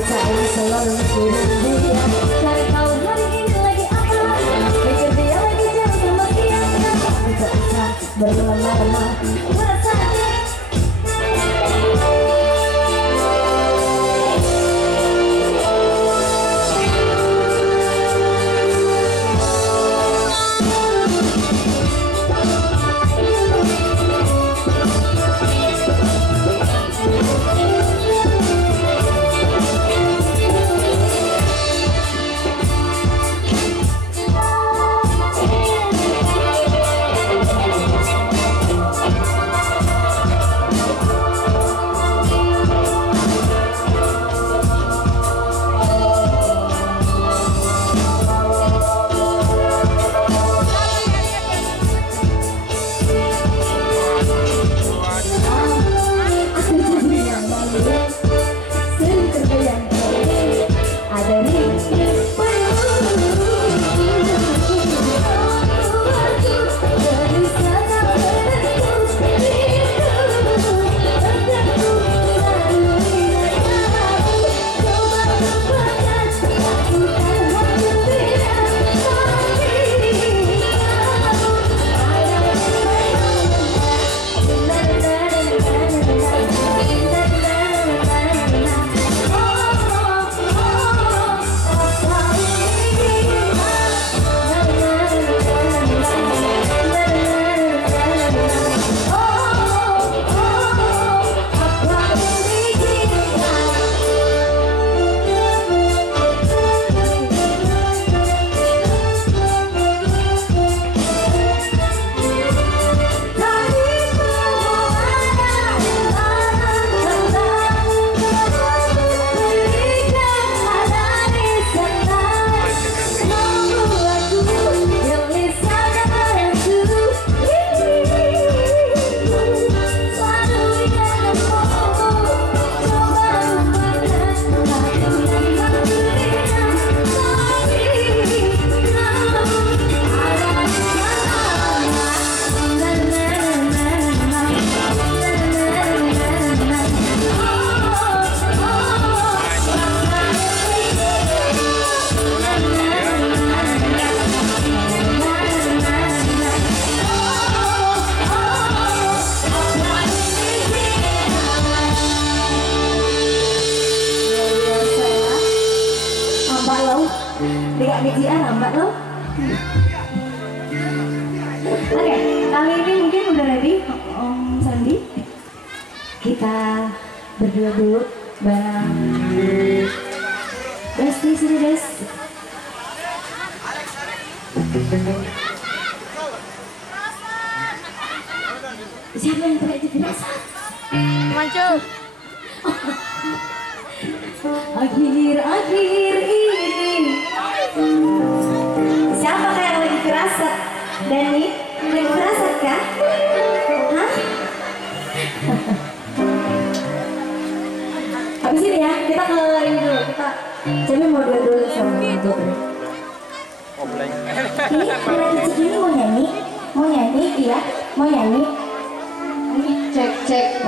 Kita ini selalu mikirin dia. Cari tahu hari ini lagi apa. Pikir dia lagi jauh sama dia. Tapi tak bisa berlama-lama merasanya. Tidak bijian lambat loh. Oke, kali ini mungkin udah ready Om Sandi. Kita berdua dulu bareng Desti, sini Des. Siapa yang teriak itu Des? Maju. Akhir-akhir ini siapa yang lagi firasat? Dani, lagi firasat kah? Hah? Habis ini ya, kita ke ini dulu. Kita coba mau dulu sama itu. Ini anak kecil ini mau nyanyi? Mau nyanyi? Iya, mau nyanyi. Ini cek.